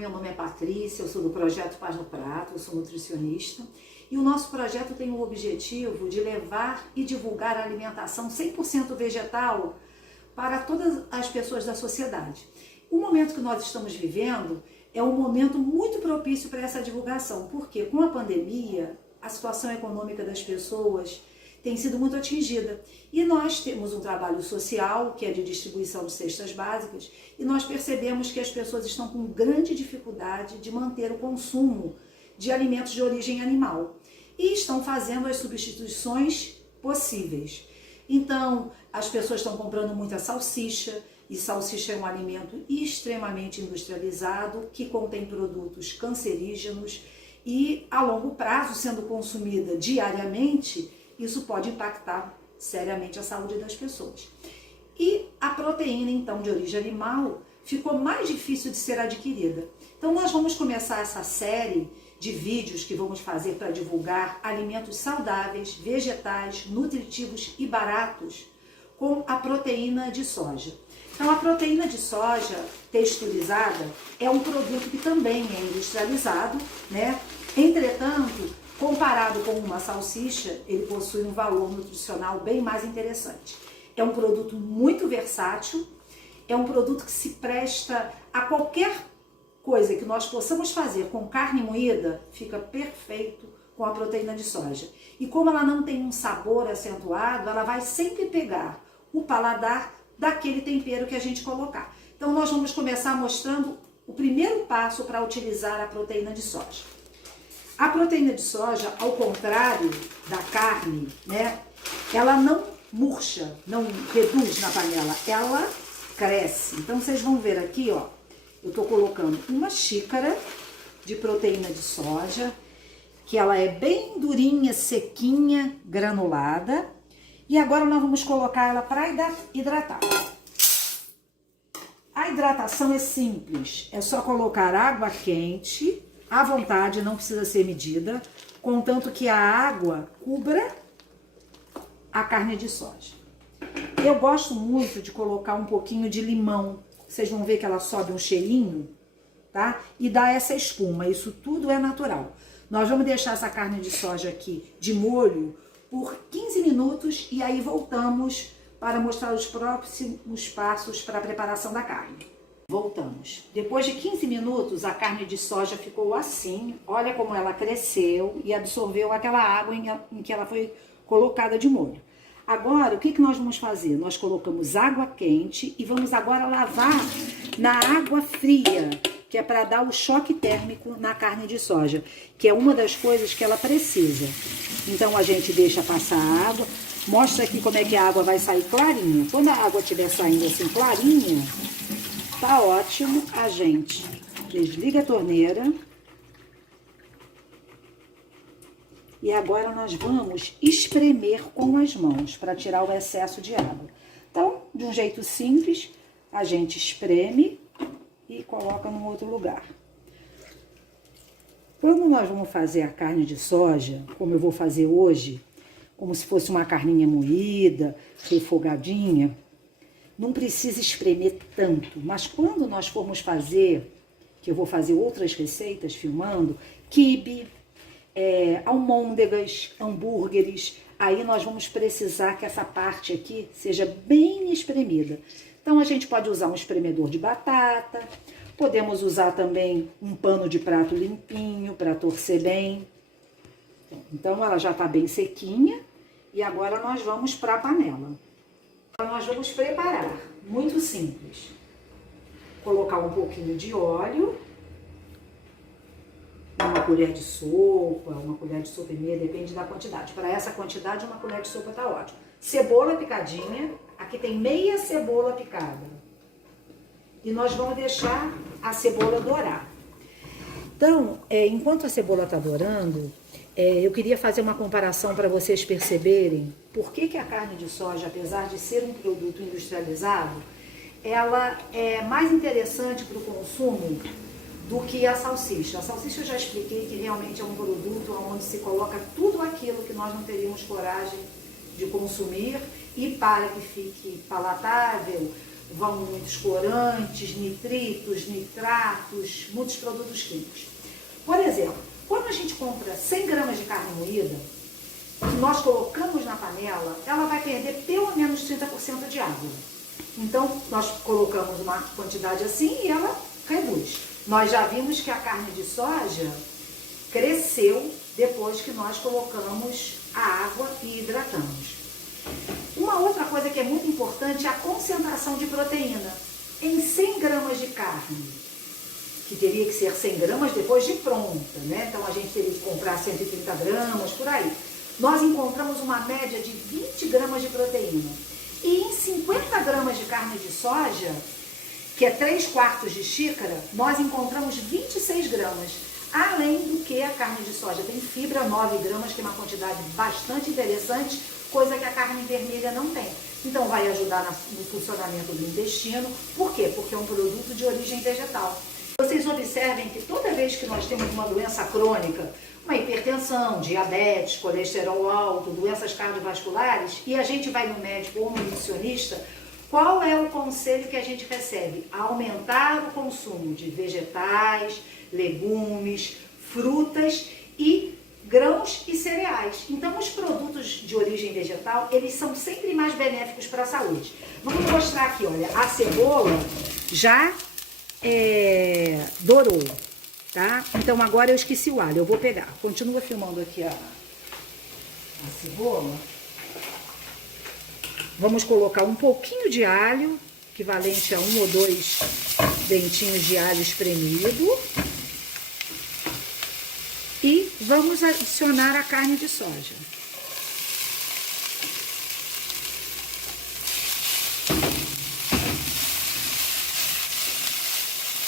meu nome é Patrícia, eu sou do Projeto Paz no Prato, eu sou nutricionista e o nosso projeto tem o objetivo de levar e divulgar a alimentação 100% vegetal para todas as pessoas da sociedade. O momento que nós estamos vivendo é um momento muito propício para essa divulgação, porque com a pandemia, a situação econômica das pessoas tem sido muito atingida. E nós temos um trabalho social, que é de distribuição de cestas básicas, e nós percebemos que as pessoas estão com grande dificuldade de manter o consumo de alimentos de origem animal. E estão fazendo as substituições possíveis. Então, as pessoas estão comprando muita salsicha, e salsicha é um alimento extremamente industrializado, que contém produtos cancerígenos, e a longo prazo, sendo consumida diariamente, isso pode impactar seriamente a saúde das pessoas. E a proteína, então, de origem animal, ficou mais difícil de ser adquirida. Então, nós vamos começar essa série de vídeos que vamos fazer para divulgar alimentos saudáveis, vegetais, nutritivos e baratos com a proteína de soja. Então, a proteína de soja texturizada é um produto que também é industrializado, né? Entretanto, comparado com uma salsicha, ele possui um valor nutricional bem mais interessante. É um produto muito versátil, é um produto que se presta a qualquer coisa que nós possamos fazer com carne moída, fica perfeito com a proteína de soja. E como ela não tem um sabor acentuado, ela vai sempre pegar o paladar daquele tempero que a gente colocar. Então nós vamos começar mostrando o primeiro passo para utilizar a proteína de soja. A proteína de soja, ao contrário da carne, né, ela não murcha, não reduz na panela, ela cresce. Então vocês vão ver aqui, ó, eu estou colocando uma xícara de proteína de soja, que ela é bem durinha, sequinha, granulada. E agora nós vamos colocar ela para hidratar. A hidratação é simples, é só colocar água quente, à vontade, não precisa ser medida, contanto que a água cubra a carne de soja. Eu gosto muito de colocar um pouquinho de limão, vocês vão ver que ela sobe um cheirinho, tá? E dá essa espuma, isso tudo é natural. Nós vamos deixar essa carne de soja aqui de molho por 15 minutos e aí voltamos para mostrar os próximos passos para a preparação da carne. Voltamos. Depois de 15 minutos, a carne de soja ficou assim. Olha como ela cresceu e absorveu aquela água em que ela foi colocada de molho. Agora, o que nós vamos fazer? Nós colocamos água quente e vamos agora lavar na água fria, que é para dar o choque térmico na carne de soja, que é uma das coisas que ela precisa. Então, a gente deixa passar a água, mostra aqui como é que a água vai sair clarinha. Quando a água estiver saindo assim clarinha, tá ótimo, a gente desliga a torneira. E agora nós vamos espremer com as mãos para tirar o excesso de água. Então, de um jeito simples, a gente espreme e coloca num outro lugar. Quando nós vamos fazer a carne de soja, como eu vou fazer hoje, como se fosse uma carninha moída, refogadinha, não precisa espremer tanto, mas quando nós formos fazer, que eu vou fazer outras receitas filmando, quibe, almôndegas, hambúrgueres, aí nós vamos precisar que essa parte aqui seja bem espremida. Então a gente pode usar um espremedor de batata, podemos usar também um pano de prato limpinho para torcer bem. Então ela já está bem sequinha e agora nós vamos para a panela. Nós vamos preparar, muito simples. Colocar um pouquinho de óleo, uma colher de sopa, e meia, depende da quantidade. Para essa quantidade, uma colher de sopa tá ótimo. Cebola picadinha, aqui tem meia cebola picada. E nós vamos deixar a cebola dourar. Então, enquanto a cebola está dourando, eu queria fazer uma comparação para vocês perceberem por que a carne de soja, apesar de ser um produto industrializado, ela é mais interessante para o consumo do que a salsicha. A salsicha eu já expliquei que realmente é um produto onde se coloca tudo aquilo que nós não teríamos coragem de consumir e para que fique palatável, vão muitos corantes, nitritos, nitratos, muitos produtos químicos. Por exemplo, quando a gente compra 100 gramas de carne moída, nós colocamos na panela, ela vai perder pelo menos 30% de água. Então, nós colocamos uma quantidade assim e ela reduz. Nós já vimos que a carne de soja cresceu depois que nós colocamos a água e hidratamos. Uma outra coisa que é muito importante é a concentração de proteína. Em 100 gramas de carne, que teria que ser 100 gramas depois de pronta, né? Então a gente teria que comprar 130 gramas, por aí. Nós encontramos uma média de 20 gramas de proteína. E em 50 gramas de carne de soja, que é 3/4 de xícara, nós encontramos 26 gramas. Além do que a carne de soja tem fibra, 9 gramas, que é uma quantidade bastante interessante, coisa que a carne vermelha não tem. Então vai ajudar no funcionamento do intestino. Por quê? Porque é um produto de origem vegetal. Vocês observem que toda vez que nós temos uma doença crônica, uma hipertensão, diabetes, colesterol alto, doenças cardiovasculares, e a gente vai no médico ou no nutricionista, qual é o conselho que a gente recebe? Aumentar o consumo de vegetais, legumes, frutas e grãos e cereais. Então, os produtos de origem vegetal, eles são sempre mais benéficos para a saúde. Vamos mostrar aqui, olha, a cebola já dourou, tá? Então, agora eu esqueci o alho, eu vou pegar. Continua filmando aqui a cebola. Vamos colocar um pouquinho de alho, equivalente a 1 ou 2 dentinhos de alho espremido. E vamos adicionar a carne de soja.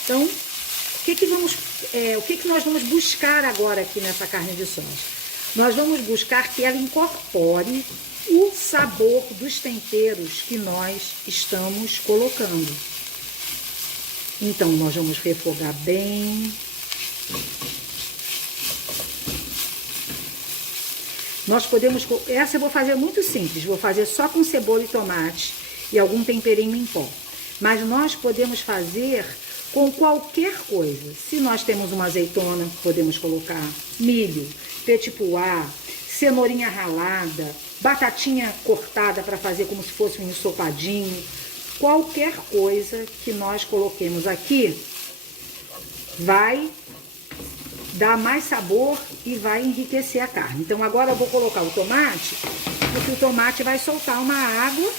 Então, o que nós vamos buscar agora aqui nessa carne de soja? Nós vamos buscar que ela incorpore o sabor dos temperos que nós estamos colocando. Então, nós vamos refogar bem. Nós podemos, essa eu vou fazer muito simples, vou fazer só com cebola e tomate e algum temperinho em pó. Mas nós podemos fazer com qualquer coisa. Se nós temos uma azeitona, podemos colocar milho, petit pois, cenourinha ralada, batatinha cortada para fazer como se fosse um ensopadinho. Qualquer coisa que nós coloquemos aqui vai dar mais sabor e vai enriquecer a carne. Então agora eu vou colocar o tomate, porque o tomate vai soltar uma água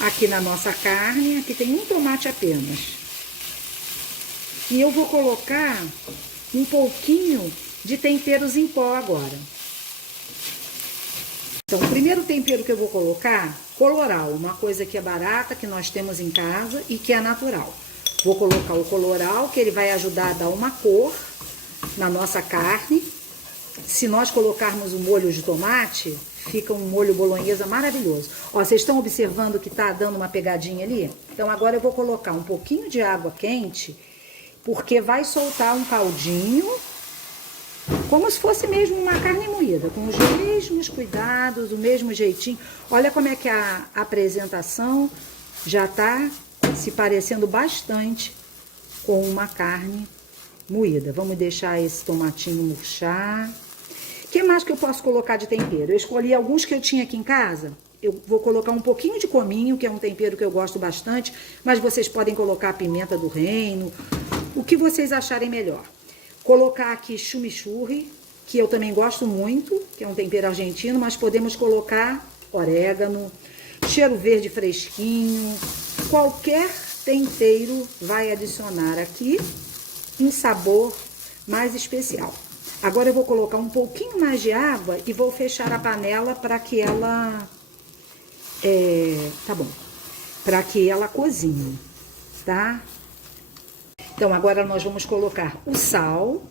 aqui na nossa carne. Aqui tem um tomate apenas. E eu vou colocar um pouquinho de temperos em pó agora. Então, o primeiro tempero que eu vou colocar, coloral, uma coisa que é barata, que nós temos em casa e que é natural. Vou colocar o coloral, que ele vai ajudar a dar uma cor na nossa carne. Se nós colocarmos o molho de tomate, fica um molho bolonhesa maravilhoso. Ó, vocês estão observando que tá dando uma pegadinha ali? Então agora eu vou colocar um pouquinho de água quente, porque vai soltar um caldinho, como se fosse mesmo uma carne moída, com os mesmos cuidados, o mesmo jeitinho. Olha como é que a apresentação já tá se parecendo bastante com uma carne moída. Vamos deixar esse tomatinho murchar. O que mais que eu posso colocar de tempero? Eu escolhi alguns que eu tinha aqui em casa. Eu vou colocar um pouquinho de cominho, que é um tempero que eu gosto bastante, mas vocês podem colocar a pimenta do reino, o que vocês acharem melhor. Colocar aqui chimichurri, que eu também gosto muito, que é um tempero argentino, mas podemos colocar orégano, cheiro verde fresquinho, qualquer tempero vai adicionar aqui um sabor mais especial. Agora eu vou colocar um pouquinho mais de água e vou fechar a panela para que ela para que ela cozinhe, tá? Então agora nós vamos colocar o sal.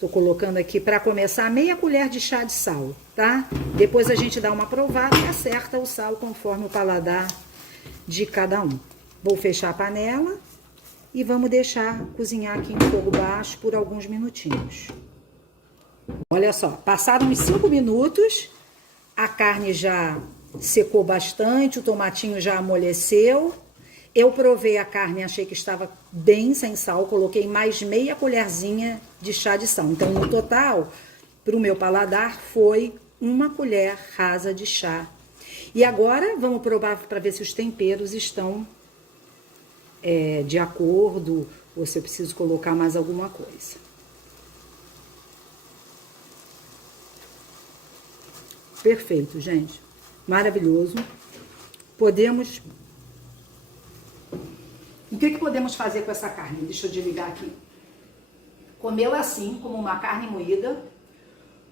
Tô colocando aqui para começar meia colher de chá de sal, tá? Depois a gente dá uma provada e acerta o sal conforme o paladar de cada um. Vou fechar a panela e vamos deixar cozinhar aqui em fogo baixo por alguns minutinhos. Olha só, passaram uns 5 minutos, a carne já secou bastante, o tomatinho já amoleceu. Eu provei a carne, achei que estava bem sem sal, coloquei mais meia colherzinha de chá de sal. Então, no total, para o meu paladar, foi 1 colher rasa de chá. E agora, vamos provar para ver se os temperos estão de acordo, ou se eu preciso colocar mais alguma coisa. Perfeito, gente. Maravilhoso. Podemos... O que podemos fazer com essa carne? Deixa eu desligar aqui. Comer assim, como uma carne moída.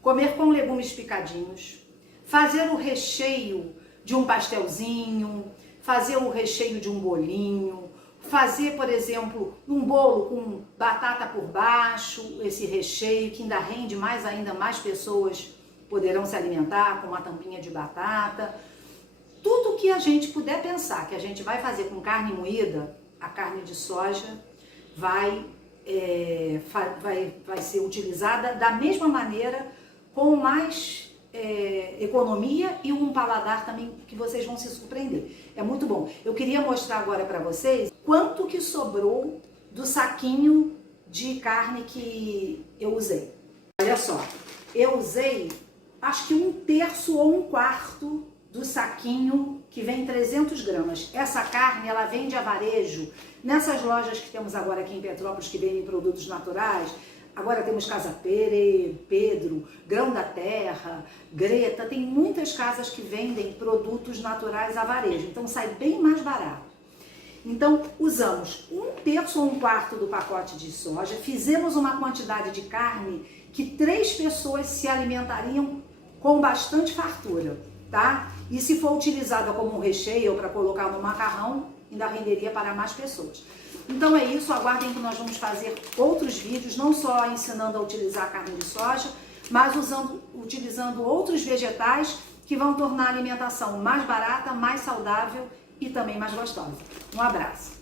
Comer com legumes picadinhos. Fazer o recheio de um pastelzinho. Fazer o recheio de um bolinho. Fazer, por exemplo, um bolo com batata por baixo. Esse recheio que ainda rende mais ainda, mais pessoas poderão se alimentar com uma tampinha de batata. Tudo que a gente puder pensar que a gente vai fazer com carne moída, a carne de soja vai ser utilizada da mesma maneira, com mais economia e um paladar também que vocês vão se surpreender. É muito bom. Eu queria mostrar agora para vocês quanto que sobrou do saquinho de carne que eu usei. Olha só, eu usei acho que 1/3 ou 1/4 do saquinho que vem 300 gramas. Essa carne, ela vende a varejo nessas lojas que temos agora aqui em Petrópolis, que vendem produtos naturais. Agora temos Casa Pedro, Grão da Terra, Greta, tem muitas casas que vendem produtos naturais a varejo, então sai bem mais barato. Então, usamos 1/3 ou 1/4 do pacote de soja, fizemos uma quantidade de carne que 3 pessoas se alimentariam com bastante fartura, tá? E se for utilizada como um recheio ou para colocar no macarrão, ainda renderia para mais pessoas. Então é isso, aguardem que nós vamos fazer outros vídeos, não só ensinando a utilizar a carne de soja, mas utilizando outros vegetais que vão tornar a alimentação mais barata, mais saudável e também mais gostosa. Um abraço!